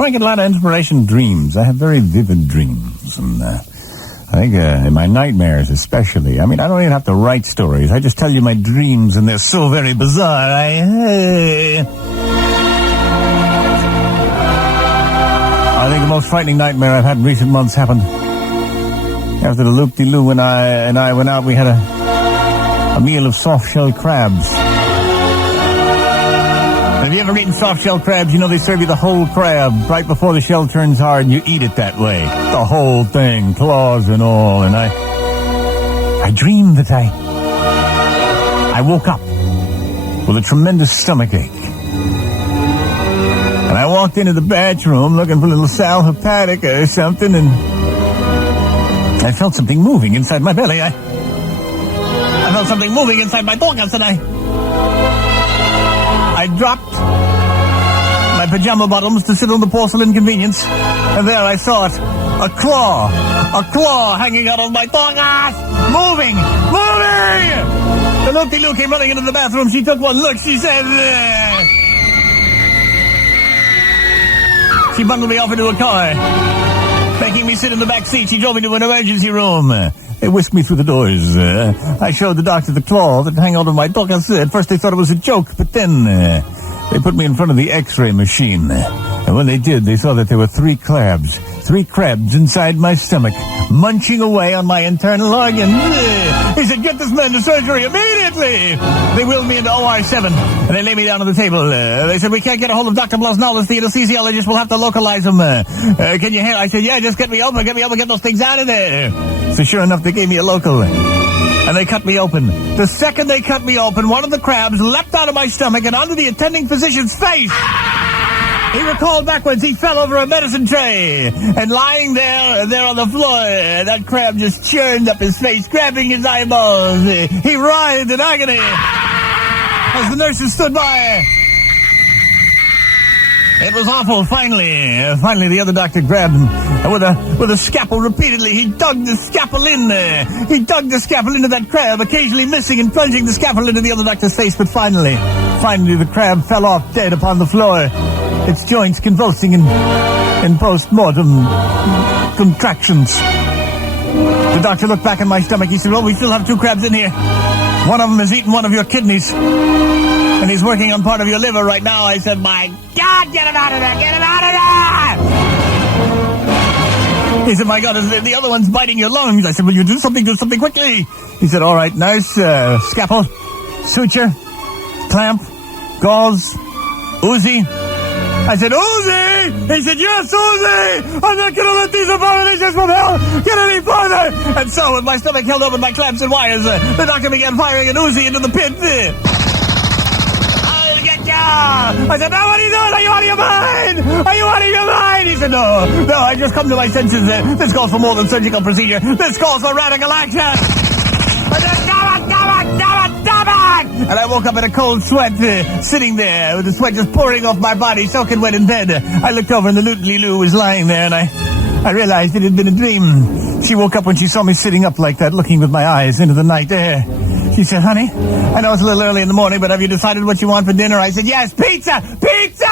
I get a lot of inspiration dreams. I have very vivid dreams, and I think in my nightmares especially. I mean, I don't even have to write stories. I just tell you my dreams, and they're so very bizarre. I think the most frightening nightmare I've had in recent months happened after the loop-de-loo and I went out. We had a meal of soft-shell crabs. Have you ever eaten soft-shell crabs? You know they serve you the whole crab right before the shell turns hard, and you eat it that way. The whole thing, claws and all. And I dreamed that I woke up with a tremendous stomachache. And I walked into the bathroom looking for a little sal hepatica or something, and I felt something moving inside my belly. I felt something moving inside my thorax, and I dropped my pajama bottoms to sit on the porcelain convenience, and there I saw it. A claw hanging out of my thorax, moving! The loop-de-loo came running into the bathroom. She took one look. She said, She bundled me off into a car, making me sit in the back seat. She drove me to an emergency room. They whisked me through the doors. I showed the doctor the claw that hung out of my thorax. At first they thought it was a joke, but then they put me in front of the X-ray machine. And when they did, they saw that there were three crabs inside my stomach, munching away on my internal organs. He said, get this man to surgery immediately. They wheeled me into OR 7, and they laid me down on the table. They said, we can't get a hold of Dr. Blasnalis, the anesthesiologist. We'll have to localize him. Can you hear? I said, yeah, just get me open, get those things out of there. So sure enough, they gave me a local, and they cut me open. The second they cut me open, one of the crabs leapt out of my stomach and onto the attending physician's face. He recalled backwards. He fell over a medicine tray, and lying there on the floor, that crab just churned up his face, grabbing his eyeballs. He writhed in agony as the nurses stood by. It was awful. Finally, the other doctor grabbed him, and with a scalpel repeatedly, he dug the scalpel in there. He dug the scalpel into that crab, occasionally missing and plunging the scalpel into the other doctor's face. But finally, the crab fell off dead upon the floor, its joints convulsing in post-mortem contractions. The doctor looked back at my stomach. He said, well, we still have two crabs in here. One of them has eaten one of your kidneys, and he's working on part of your liver right now. I said, my God, get it out of there! Get it out of there! He said, my God, the other one's biting your lungs. I said, will you do something quickly? He said, all right, nurse, scalpel, suture, clamp, gauze, Uzi. I said, Uzi! He said, yes, Uzi! I'm not going to let these abominations from hell get any farther! And so, with my stomach held open by clamps and wires, the doctor began firing an Uzi into the pit. I'll get you! I said, no, what are you doing? Are you out of your mind? Are you out of your mind? He said, no, I just come to my senses. This calls for more than surgical procedure. This calls for radical action! I said, stop it! And I woke up in a cold sweat, sitting there with the sweat just pouring off my body, soaking wet in bed. I looked over and the loop-de-loo was lying there, and I realized it had been a dream. She woke up when she saw me sitting up like that, looking with my eyes into the night air. She said, honey, I know it's a little early in the morning, but have you decided what you want for dinner? I said, yes, pizza! Pizza!